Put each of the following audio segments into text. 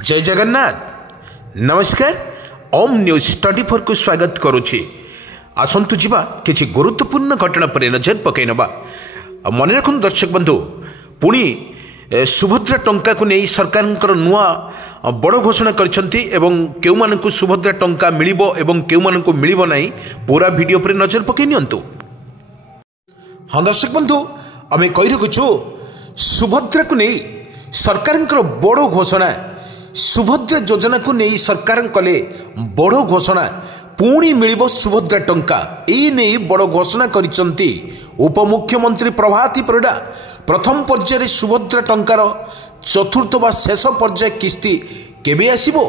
जय जगन्नाथ नमस्कार ओम न्यूज 24 को स्वागत करुछि। आसंतु जीवा किछि गुरुत्वपूर्ण घटना पर नजर पकई नबा। मन रखु दर्शक बंधु पुणी सुभद्रा टंका को नहीं सरकार नुआ बड़ घोषणा करछंती एवं केउ मानकु सुभद्रा टंका मिलिबो एवं केउ मानकु मिलिबो नाही पूरा वीडियो पर नजर पकई नियंतु। हाँ दर्शक बंधु आमे कहि रखुछु सुभद्रा को नहीं सरकार बड़ घोषणा सुभद्रा योजना को नहीं सरकार कले बड़ घोषणा पुणी मिलिबो सुभद्रा टंका ए नहीं बड़ घोषणा करिसंती उपमुख्यमंत्री प्रभाती परिडा। प्रथम पर्यायर सुभद्रा टंकार चतुर्थ व शेष पर्याय किस्ती केबे आसीबो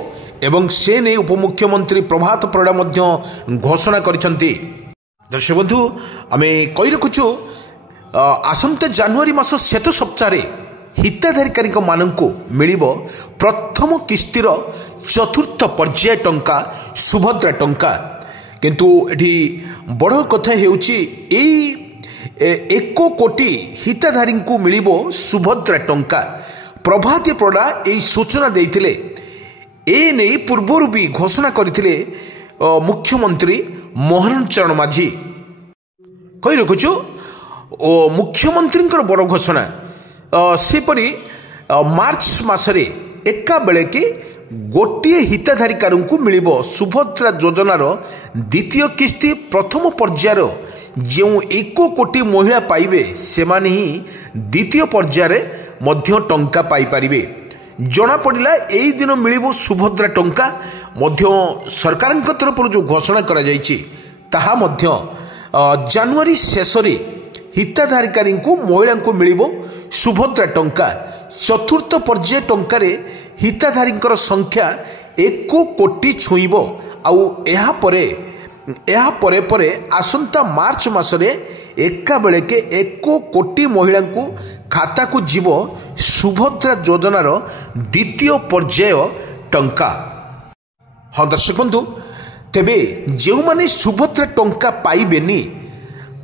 एवं से नहीं उपमुख्यमंत्री प्रभात परिडा मध्य घोषणा करिसंती। दर्शक बंधु आमे कहि रखुछु आसंता जनवरी मास शेष सप्ताह हिताधिकारी मानंकु मिलिबो प्रथम किस्तीर चतुर्थ पर्याय टंका सुभद्रा टंका। किंतु एठी बड़ कथा हेउची ए 1 कोटी हिताधारी को मिलिबो सुभद्रा टंका। प्रभाती परिडा ए सूचना देइथिले ए नै पूर्वरु भी घोषणा करथिले मुख्यमंत्री मोहन चरण माझी। कहि रखुछु मुख्यमंत्री बड़ घोषणा सेपरी मार्च मासरे एका बेले के गोटे हिताधिकारी को मिलिबो सुभद्रा योजनार द्वितीय किस्ती। प्रथम पर्यायर जो 1 कोटी महिला पाइबे सेमाने ही द्वितीय पर्यायर मध्य टंका पाई परिबे। जना पड़िला एई दिन मिलिबो सुभद्रा टंका मध्य सरकार तरफ जो घोषणा करा जायछि ताहा मध्य जनवरी शेष रे हिताधिकारी को महिला को मिलिबो सुभद्रा टंका। चतुर्थ पर्याय टंकार हिताधारी संख्या 1 कोटी छुईब आउ एहा परे आसंता मार्च मासरे एका बेले के 1 कोटी महिला को खाता को जीव सुभद्रा योजनार द्वितीय पर्याय टंका। हाँ दर्शक बंधु तेबे जो माने सुभद्रा टंका पाइबेनी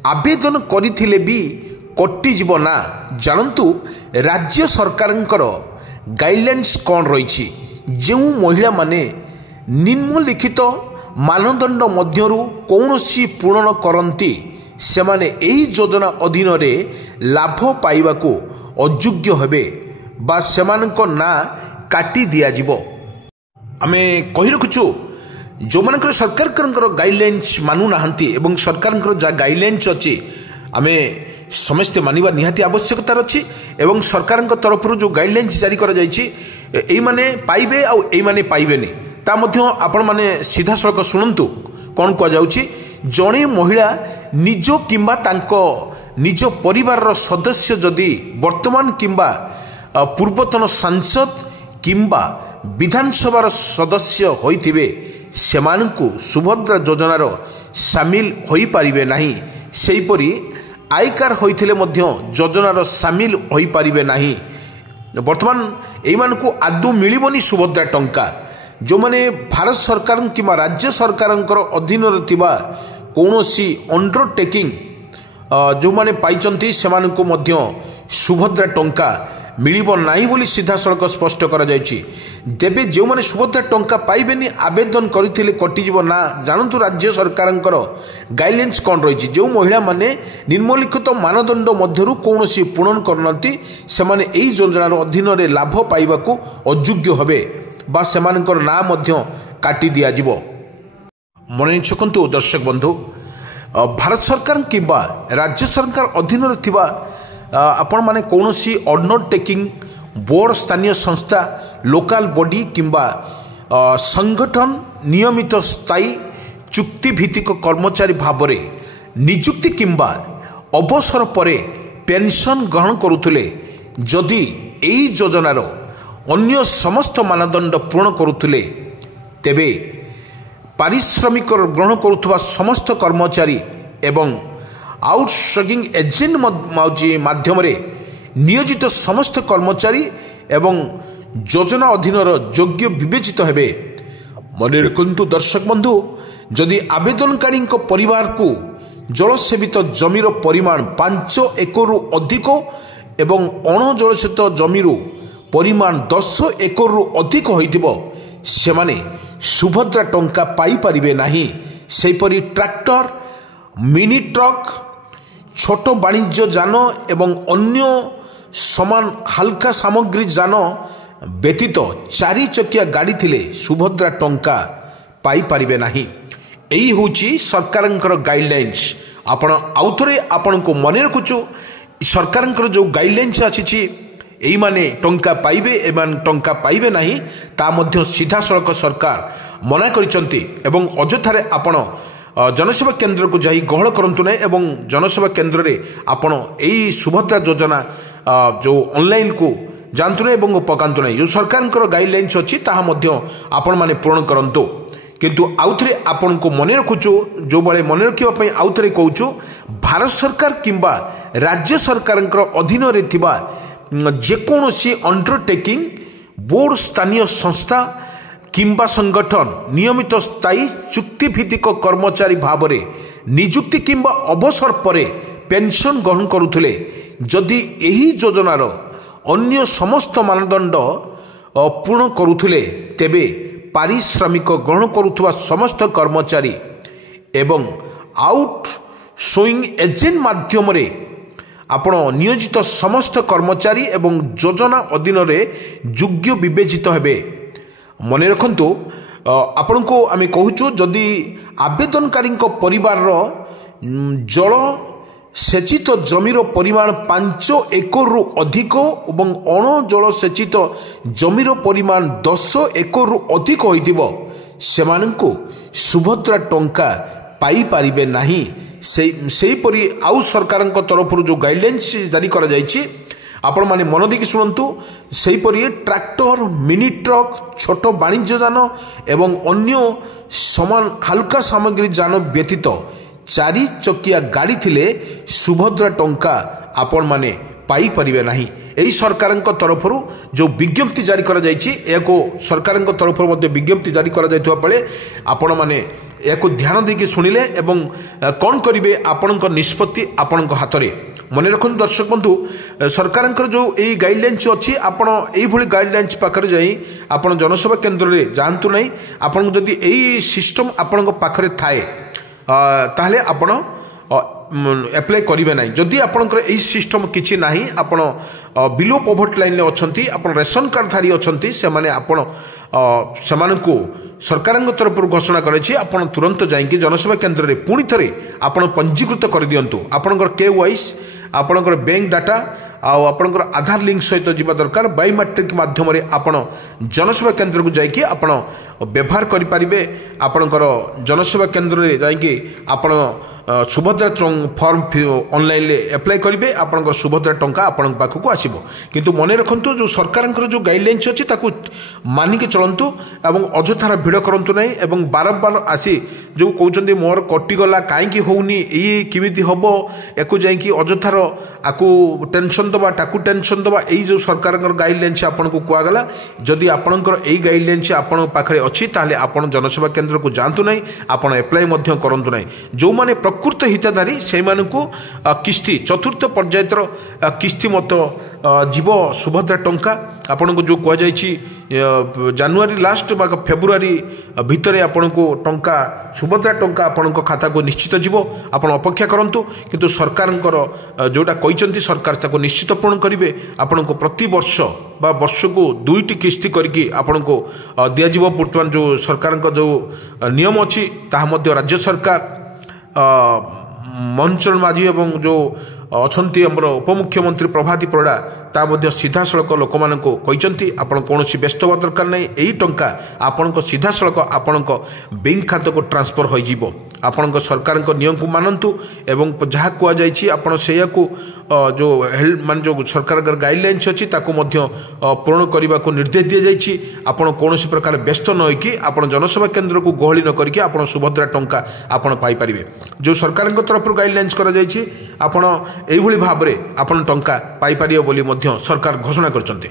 आवेदन करथिले भी कटि जीव ना जानतु राज्य सरकार गाइडलाइंस कौन रही। जो महिला माने निम्नलिखित मानदंड मध्यरु कौनसी पूर्ण करती से माने एही योजना अधीन रे लाभ पाइबा को अयोग्य हेबे बा सेमानक ना काटी दिया जिवो। आमे कहि रखुछु जो मानकर सरकार गाइडलाइंस मानु नाहंती एवं सरकार जा गाइडलाइंस अछि आमे समस्ते मानिबा निहाती आवश्यकता अछि एवं सरकार तरफ जो गाइडलाइंस जारी करा जायछि एई माने पाइबे आ एई माने पाइबेनी ता मध्य आपण माने सीधा सड़क सुनंतु कोन को जाउछि। जणे महिला निज किंबा तांको निज परिवार सदस्य जदि वर्तमान किंबा पूर्वतन सांसद किंबा विधानसभा सदस्य होइथिबे सेमानकु सुभद्रा योजनार सामिल होई परिबे नाही। सेहीपरि आय कार होइथिले मध्य योजनार सामिल होई परिबे नाही। वर्तमान एमानकु आदौ मिलिबनी सुभद्रा टंका। जो माने भारत सरकार किंबा राज्य सरकार अधीन थिबा कौनसी अंडरटेकिंग जो माने पाइचंती सेमानकु मध्य सुभद्रा टंका मिलिबो नाही बोली सीधा सड़क स्पष्ट करा जायछि। देबे जो माने सुभद्रा टंका पाइबेनी आवेदन करथिले कटि जीव ना जानतु राज्य सरकार गाइडलाइंस कौन रही। जो महिला माने निम्नलिखित मानदंड मध्यरु कौनसी पूर्ण करनती सेमाने एही योजनार अधीन रे लाभ पाइबा को अयोग्य हेबे बा सेमानकर ना मध्य काटी दिया जिवो। मन रखु दर्शक बंधु भारत सरकार किंबा राज्य सरकार अधीन रे थिबा आपण माने कौनसी अंडरटेकिंग बोर्ड स्थानीय संस्था लोकल बॉडी किंबा संगठन नियमित स्थायी चुक्ति भित्तिक कर्मचारी भावरे नियुक्ति किंबा अवसर परे पेंशन ग्रहण करुथिले जदि एही योजनार अन्य समस्त मानदंड पूर्ण करुथिले तेबे पारिश्रमिक ग्रहण करुथुवा समस्त कर्मचारी एवं आउटसोर्सिंग एजेंट माध्यम नियोजित समस्त कर्मचारी एवं योजना अधीन योग्य विवेचित हेबे। मन रखु दर्शक बंधु जदि आवेदनकारी परिवार को जलसेवित जमीर परिमाण 5 एकड़ अधिक एवं अणजलसेवित जमीर परिमाण 10 एकड़ रु अधिक होइतिबो सेमाने सुभद्रा टंका पाई परिबे नाही। सेपरि ट्रैक्टर, मिनी ट्रक, छोट वाणिज्य जान एवं अन्य समान हल्का सामग्री जान व्यतीत 4 चकिया गाड़ी थिले सुभद्रा टंका पाई परिबे नाही। एही होची सरकारंकर गाइडलाइंस। आपण आउथरे आपण को मने रखुछु सरकारंकर जो गाइडलाइंस आछि एई माने टंका पाइबे एमान टंका पाइबे नाही ता मध्य सीधा सड़क सरकार मना करिसंती। एवं अजथारे आपण जनसेवा केंद्र को जाई गहळ करंतु नै एवं जनसेवा केंद्र रे आपण एई सुभद्रा योजना जो ऑनलाइन को जानतु नै एवं पकांतु नै। जो सरकारंकर गाइडलाइंस अछि ताहा मध्य आपण माने पूर्ण करंतु। किंतु आउथरे आपण को मने रखुछु जो बळे मने रखिबा पई आउथरे कहूछु भारत सरकार किंबा राज्य सरकारंकर अधीन रे थिबा जेकोसी अंडरटेकिंग बोर्ड स्थानीय संस्था किंबा संगठन नियमित स्थायी चुक्तिभित्तिक कर्मचारी भाव में नियुक्ति किंबा अवसर पर पेंशन ग्रहण करुथिले जदि एही योजनार अन्य समस्त मानदंड पूर्ण करुथिले तेबे पारिश्रमिक ग्रहण करुथुवा समस्त कर्मचारी एवं आउट सोइंग एजेंट माध्यम रे आपण नियोजित समस्त कर्मचारी एवं योजना अधीन रे योग्य विवेचित हेबे। मने रखंतु आपण को आमे कहूछु जदि आवेदनकारी परिवार जल सेचित जमीर परिमाण 5 एकड़ रु अधिक और अण जल सेचित जमीर परिमाण 10 एकड़ रु अधिक होइतिबो सेमानंकु सुभद्रा टंका पाई पारिबे नाही। सेहीपरि आउ सरकारंक तरफ जो गाइडलाइंस जारी करा जायछि आपण माने मन देकी सुनंतु। सेहीपरि ट्रैक्टर, मिनी ट्रक, छोट वाणिज्य जान एवं अन्य समान हल्का सामग्री जान व्यतीत 4 चकिया गाड़ी थिले सुभद्रा टंका आपण माने पाई परिबे नाही। एही सरकारंक तरफरु जो विज्ञप्ति जारी करा जायछि एको सरकारंक तरफरु मध्ये विज्ञप्ति जारी करा जायथवा पळे आपण माने एको ध्यान देकी सुनिले एवं कोन करिवे आपणक निष्पत्ति आपणक हातरे। मने रखन दर्शक बंधु सरकारंकर जो एही गाइडलाइंस अछि आपण एही भली गाइडलाइंस पाखरे जाई आपण जनसेवा केंद्र रे जानतु नै। आपण जदि एही सिस्टम आपणक पाखरे थाए ताहले आपण एप्लाई करिवे नाही। जदि आपणकर एही सिस्टम किछि नाही आपण बिलो पॉवर्टी लाइन ले अछंती आपण रेशन कार्ड धारी अछंती से माने आपण सेमानकु सरकारंग तरफ घोषणा करेछि आपण तुरंत जाइके जनसेवा केंद्र रे पुणी थरे आपण पंजीकृत कर दियंतु। आपणकर केवाईसी आपणकर बैंक डाटा आपणकर आधार लिंक सहित जीवा दरकार। बायोमेट्रिक माध्यम रे आपण जनसेवा केंद्र को जाइके आपण व्यवहार करि परिबे। आपणकर जनसेवा केंद्र रे जाइके आपण सुभद्रा फॉर्म ऑनलाइन ले अप्लाई करेंगे आपंकर सुभद्रा टंका आपण पाखक आसो। किंतु मन रखु जो सरकार जो गाइडलाइंस अच्छी ताकू मानिके चलतु एवं अजथार भिड़ करूँ ना एवं बारंबार आसी जो कहते मोर कटिगला कहीं होनी ये किमी हम या जाकि अजथार आपको टेंशन दबा ताकू टेंशन दबा यही जो सरकार गाइडलाइंस आपन को कहगला। जदि आपणकर यही गाइडलाइंस आपण पाखे अच्छी ताले आपण जनसेवा केंद्र को जातु ना आपण एप्लाई करूँ ना। जो मैंने प्रकृत हितधारी से किस्ती चतुर्थ पर्यायर किस्ती मत जीव सुभद्रा टंका आपण को जो कह जानुआरी लास्ट बा फेब्रुआरी भितर आपण को टंका सुभद्रा टंका आपण खाता को निश्चित जीव आपण अपेक्षा करंतु। किंतु सरकार जोटा कहते सरकार ताको निश्चित पूर्ण करेंगे। आपण को प्रति वर्ष बा वर्ष को 2टी किस्ती करके आपण को दिज्व। बर्तमान जो सरकार जो नियम अच्छी ताहा राज्य सरकार मोहन चरण माझी एवं जो अछंती हमर उपमुख्यमंत्री प्रभाती परिड़ा ता मध्य सीधा सड़क लोक मान कहते आपण कौन व्यस्त हवा दरकार नहीं। यही टंका आपण सीधा सड़क आपण बैंक खाता को ट्रांसफर हो आपण सरकार नियम को मानतु एवं जहाँ कहुई आपण से जो मान जो सरकार गाइडलाइंस अच्छी पूर्ण करने को निर्देश दी जाइए। आपण कौन प्रकार व्यस्त न होकि आपण जनसेवा केंद्र को गहली न करके आपण सुभद्रा टंका आपण पाइपर। जो सरकार तरफ गाइडलाइंस कर भाव में आपण टंका पाइपर बोली सरकार घोषणा करछन्ते।